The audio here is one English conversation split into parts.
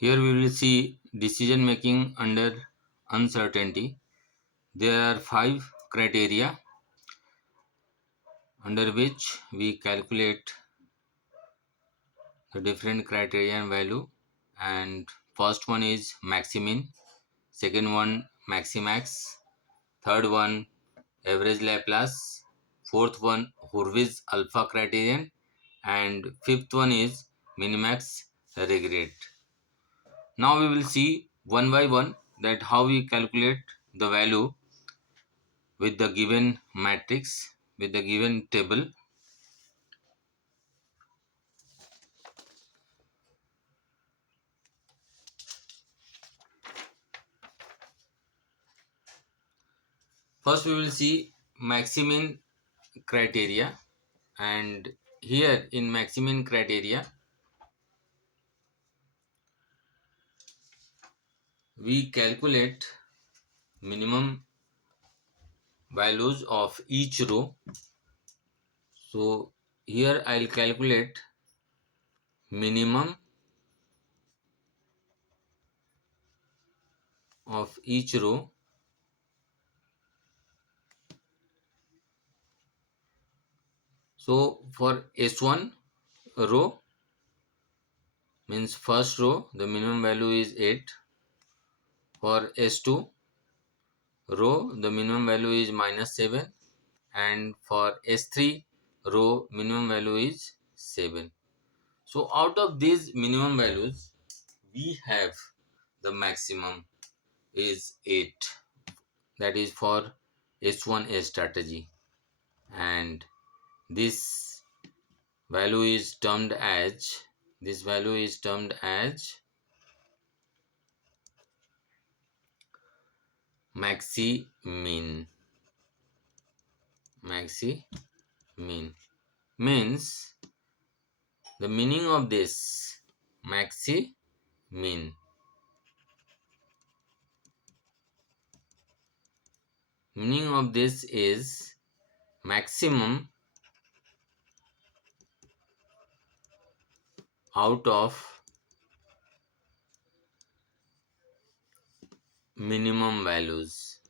Here we will see decision making under uncertainty. There are 5 criteria under which we calculate the different criterion value, and first one is Maximin, second one Maximax, third one average Laplace, fourth one Hurwicz alpha criterion, and fifth one is Minimax Regret. Now we will see one by one that how we calculate the value with the given matrix, with the given table. First we will see Maximin criteria, and here in Maximin criteria we calculate minimum values of each row. So here I'll calculate minimum of each row. So for S1 row, means first row, the minimum value is 8. For S2 row, the minimum value is -7, and for S3 row, minimum value is 7. So out of these minimum values, we have the maximum is 8. That is for S1 strategy, and this value is termed as Maximin. Maximin means the meaning of this Maximin. Meaning of this is maximum out of minimum values.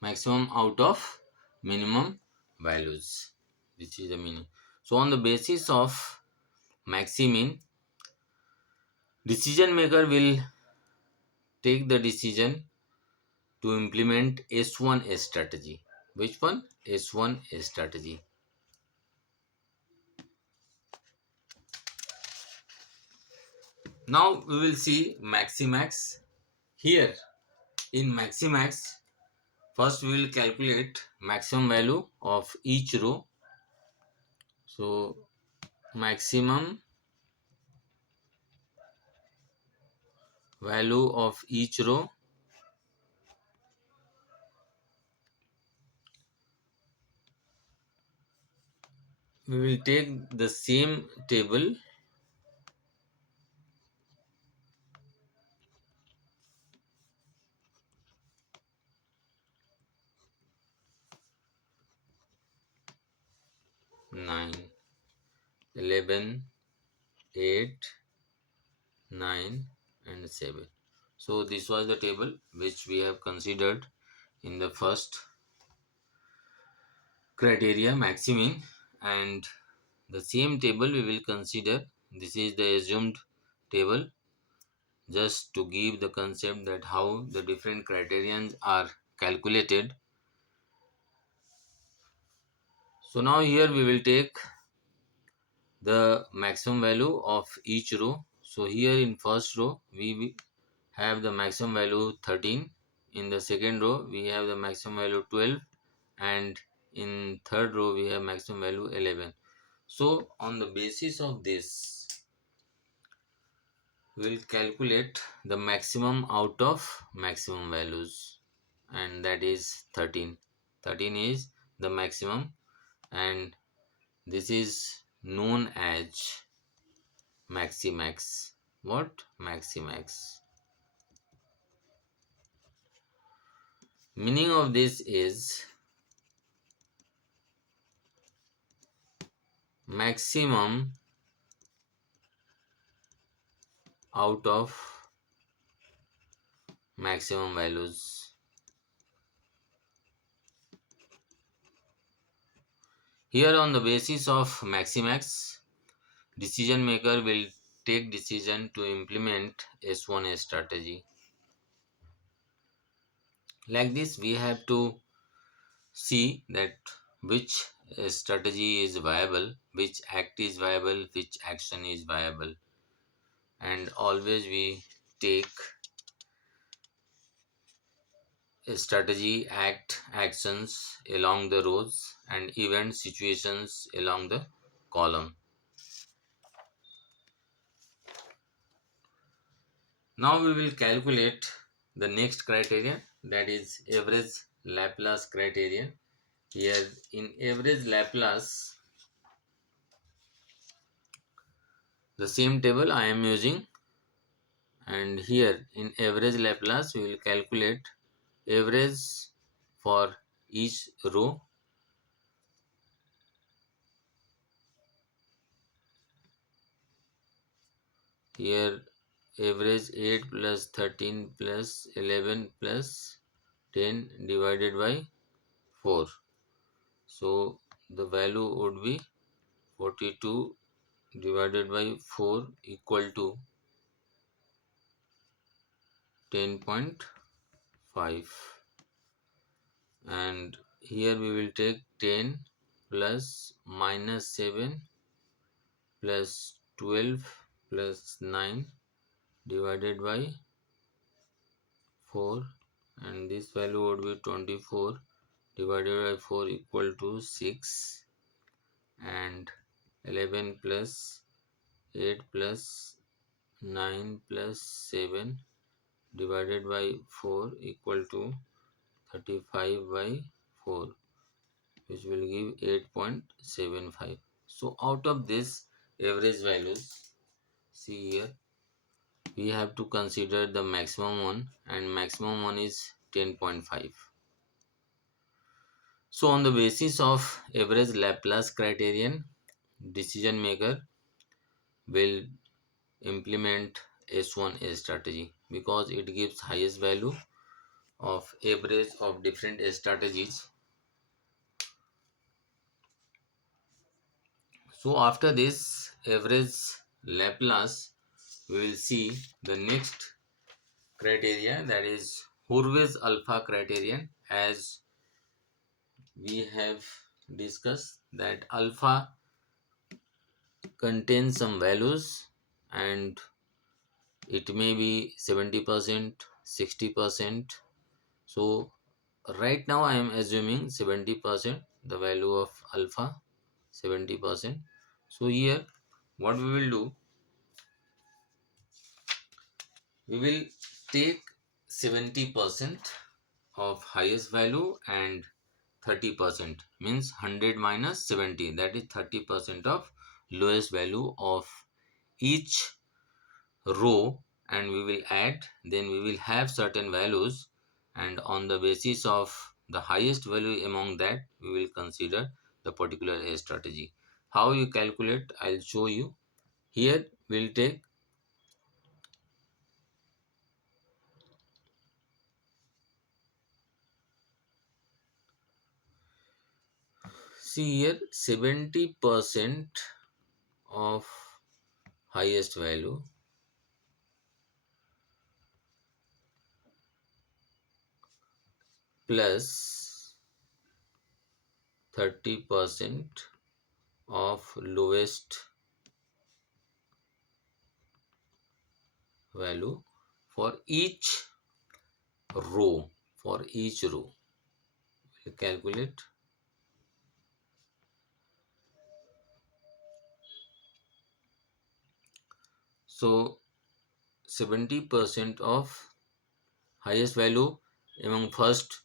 Maximum out of minimum values. This is the meaning. So on the basis of Maximin, decision maker will take the decision to implement S1 strategy. Which one? S1 strategy. Now we will see Maximax. Here in Maximax, first we will calculate maximum value of each row. So maximum value of each row, we will take the same table, nine, 11, 8, 9 and 7. So this was the table which we have considered in the first criteria Maximin, and the same table we will consider. This is the assumed table, just to give the concept that how the different criterions are calculated. So now here we will take the maximum value of each row. So here in first row we have the maximum value 13, in the second row we have the maximum value 12, and in third row we have maximum value 11. So on the basis of this, we will calculate the maximum out of maximum values, and that is 13. 13 is the maximum, and this is known as Maximax. What? Maximax. Meaning of this is maximum out of maximum values. Here on the basis of Maximax, decision maker will take decision to implement S1 strategy. Like this, we have to see that which strategy is viable, which act is viable, which action is viable, and always we take a strategy, act, actions along the rows and event situations along the column. Now we will calculate the next criterion, that is average Laplace criterion. Here in average Laplace, the same table I am using, and here in average Laplace we will calculate average for each row. Here average 8 plus 13 plus 11 plus 10 divided by 4. So the value would be 42 divided by 4 equal to 10.5, and here we will take 10 plus minus 7 plus 12 plus 9 divided by 4, and this value would be 24 divided by 4 equal to 6, and 11 plus 8 plus 9 plus 7 divided by 4 equal to 35 by 4, which will give 8.75. So out of this average values, see here, we have to consider the maximum one, and maximum one is 10.5. So on the basis of average Laplace criterion, decision maker will implement S1 strategy because it gives highest value of average of different strategies. So after this average Laplace, we will see the next criteria, that is Hurwicz alpha criterion. As we have discussed that alpha contains some values, and it may be 70%, 60%. So right now I am assuming 70% the value of alpha, 70%. So here what we will do, we will take 70% of highest value and 30%, means 100 minus 70, that is 30% of lowest value of each row, and we will add, then we will have certain values, and on the basis of the highest value among that we will consider the particular strategy. How you calculate, I'll show you. Here we'll take, see here, 70% of highest value plus 30% of lowest value for each row, for each row we'll calculate. So 70% of highest value among first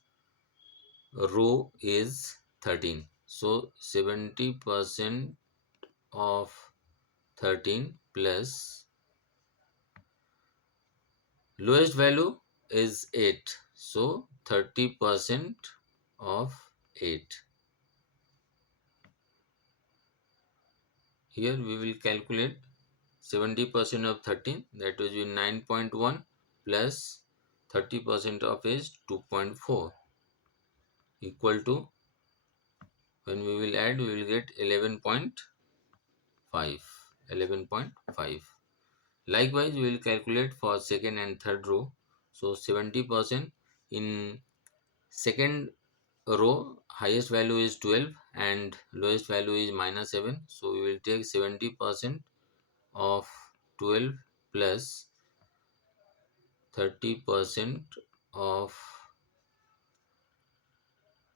row is 13. So 70% of 13 plus lowest value is 8. So 30% of 8. Here we will calculate 70% of 13, that will be 9.1 plus 30% of is 2.4 equal to, when we will add, we will get 11.5. 11.5. Likewise, we will calculate for second and third row. So 70% in second row, highest value is 12 and lowest value is -7. So we will take 70% of 12 plus 30% of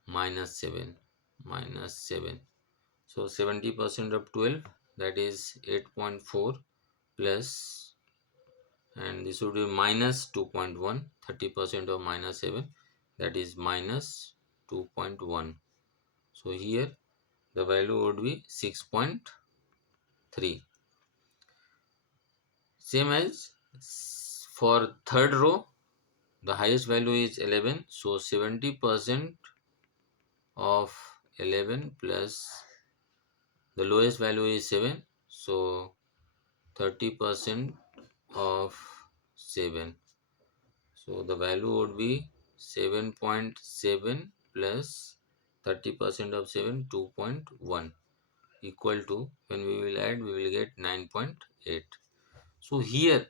-7. -7. So 70% of 12, that is 8.4 plus, and this would be minus 2.1. 30% of -7, that is minus 2.1. So here the value would be 6.3. Same as for third row, the highest value is 11. So 70% of 11 plus the lowest value is 7. So 30% of 7. So the value would be 7.7 plus 30% of 7, 2.1 equal to, when we will add, we will get 9.8. So here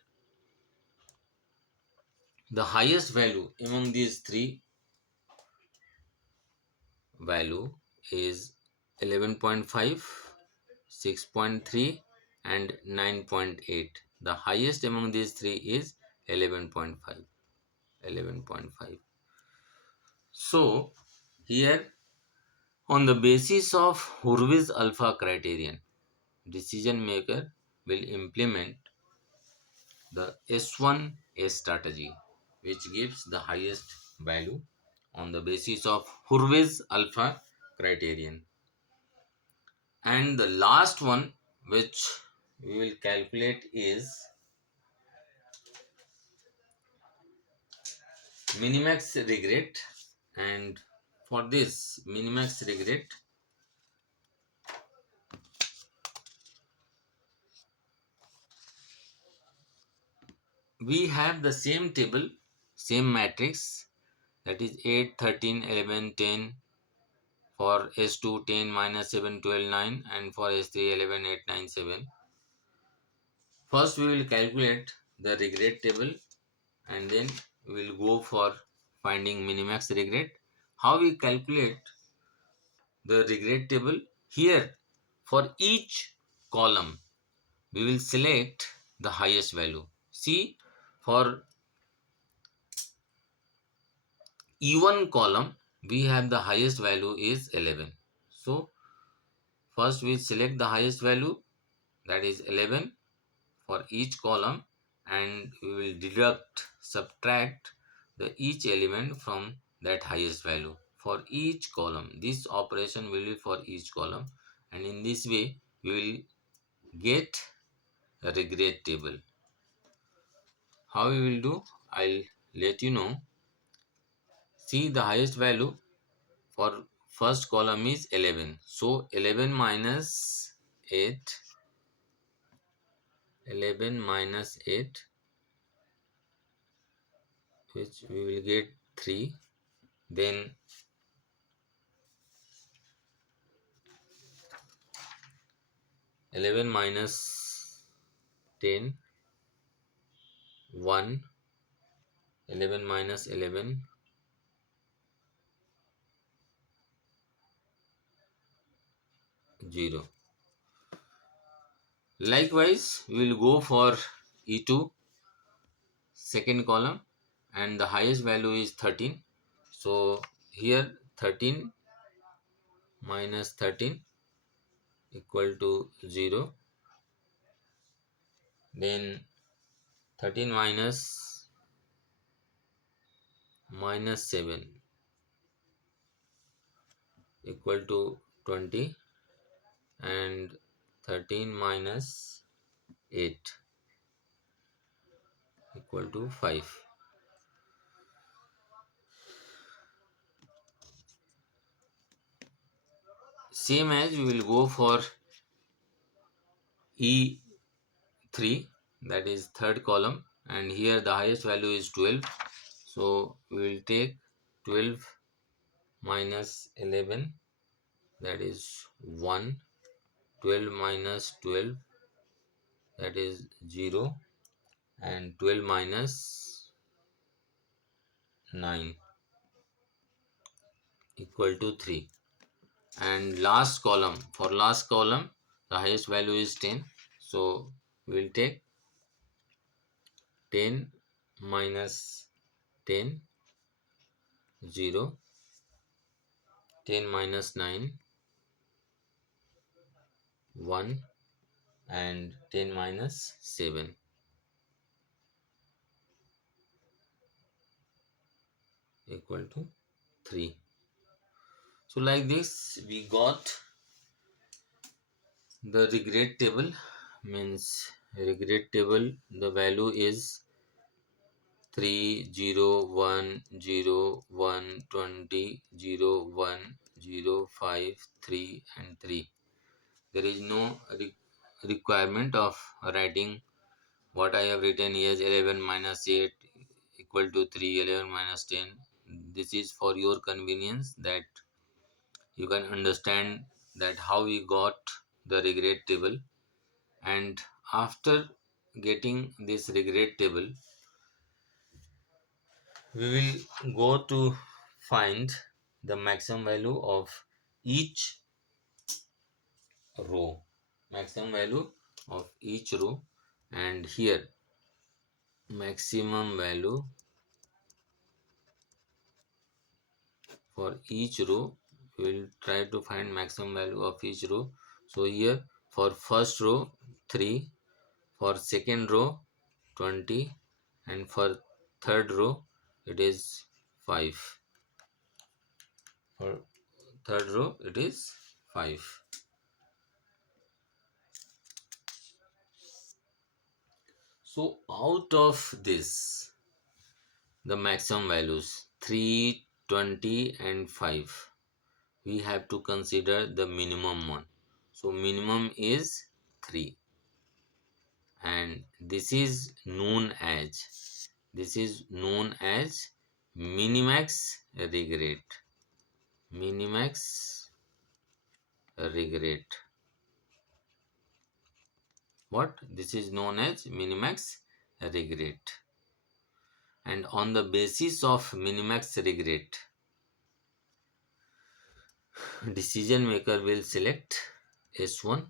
the highest value among these three value is 11.5, 6.3 and 9.8. The highest among these three is 11.5. 11.5. So here, on the basis of Hurwicz alpha criterion, decision maker will implement the S1 strategy, which gives the highest value on the basis of Hurwicz alpha criterion. And the last one which we will calculate is Minimax regret. And for this Minimax regret, we have the same table, same matrix, that is 8, 13, 11, 10 for S2, 10, -7, 12, 9, and for S3, 11, 8, 9, 7. First we will calculate the regret table and then we will go for finding Minimax regret. How we calculate the regret table? Here, for each column we will select the highest value. See, for E1 column we have the highest value is 11. So first we select the highest value, that is 11 for each column, and we will subtract the each element from that highest value for each column. This operation will be for each column, and in this way we will get a regret table. How we will do, I'll let you know. See, the highest value for first column is 11. So 11 minus 8, 11 minus 8, which we will get 3. Then 11 minus 10, 1. 11 minus 11, 0. Likewise, we will go for E2 second column, and the highest value is 13. So here 13 minus 13 equal to 0. Then 13 minus 7 equal to 20, and 13 minus 8 equal to 5. Same as we will go for E3, that is third column, and here the highest value is 12. So we will take 12 minus 11, that is 1. 12 minus 12, that is 0, and 12 minus 9 equal to 3. And last column, the highest value is 10. So we will take 10 minus 10, 0, 10 minus 9, 1, and 10 minus 7 equal to 3. So like this we got the regret table. Means regret table, the value is 3, 0, 1, 0, 1, 20, 0, 1, 0, 5, 3, and 3. There is no requirement of writing what I have written here, 11 minus 8 equal to 3, 11 minus 10. This is for your convenience, that you can understand that how we got the regret table. And after getting this regret table, we will go to find the maximum value of each row. Maximum value of each row, and here maximum value for each row, we will try to find maximum value of each row. So here for first row 3, for second row 20, and for third row it is 5. For third row it is 5. So out of this, the maximum values 3, 20, and 5, we have to consider the minimum one. So minimum is 3, and this is known as minimax regret. Minimax regret. What? This is known as minimax regret. And on the basis of minimax regret, decision maker will select S1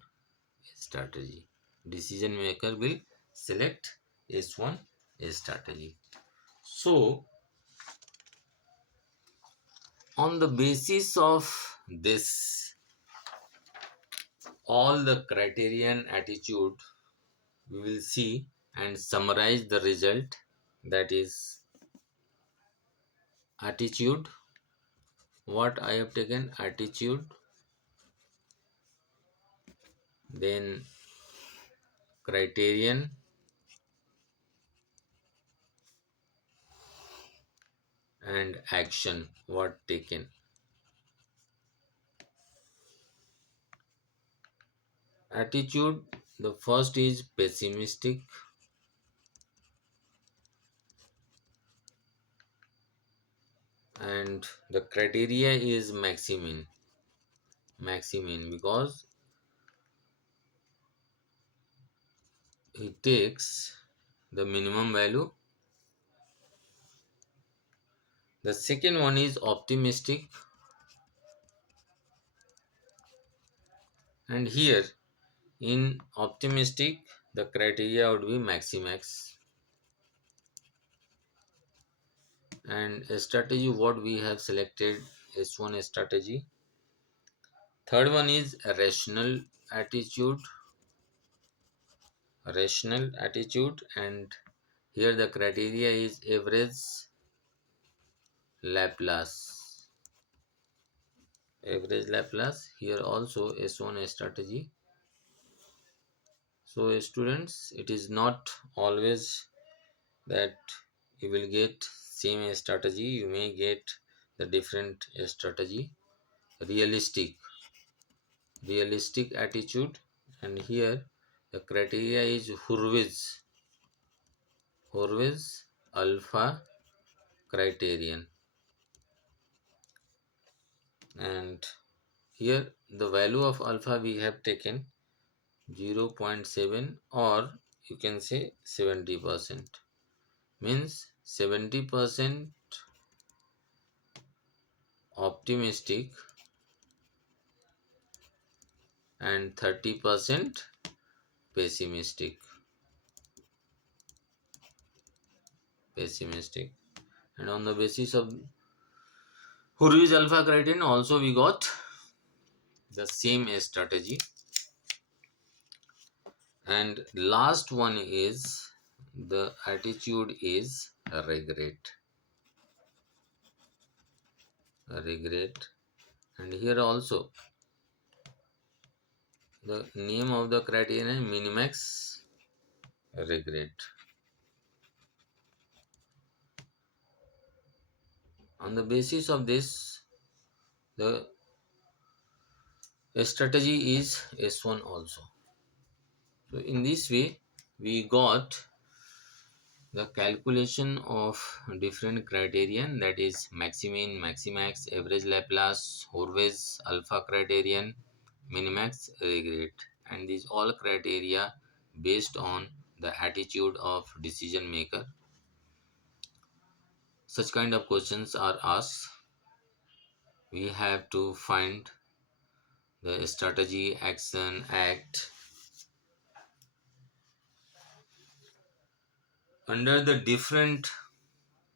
strategy. Decision maker will select S1 strategy. So on the basis of this, all the criterion attitude, we will see and summarize the result. That is attitude. What I have taken? Attitude, then criterion, and action what taken. Attitude, the first is pessimistic, and the criteria is Maximin, because he takes the minimum value. The second one is optimistic, and here in optimistic the criteria would be Maximax. And a strategy what we have selected, S1 strategy. Third one is a rational attitude, and here the criteria is Laplace average Laplace. Here also S1 strategy. So students, it is not always that you will get same strategy. You may get the different strategy. Realistic attitude, and here The criteria is Hurwicz alpha criterion, and here the value of alpha we have taken 0.7, or you can say 70%, means 70% optimistic and 30% pessimistic. And on the basis of Hurwicz alpha criterion also we got the same strategy. And last one is the attitude is regret. And here also the name of the criterion is Minimax Regret. On the basis of this, the strategy is S1 also. So in this way, we got the calculation of different criterion, that is Maximin, Maximax, average Laplace, Hurwicz, alpha criterion, Minimax regret, and these all criteria based on the attitude of decision maker. Such kind of questions are asked. We have to find the strategy, action, act under the different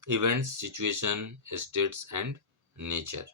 events, situation, states, and nature.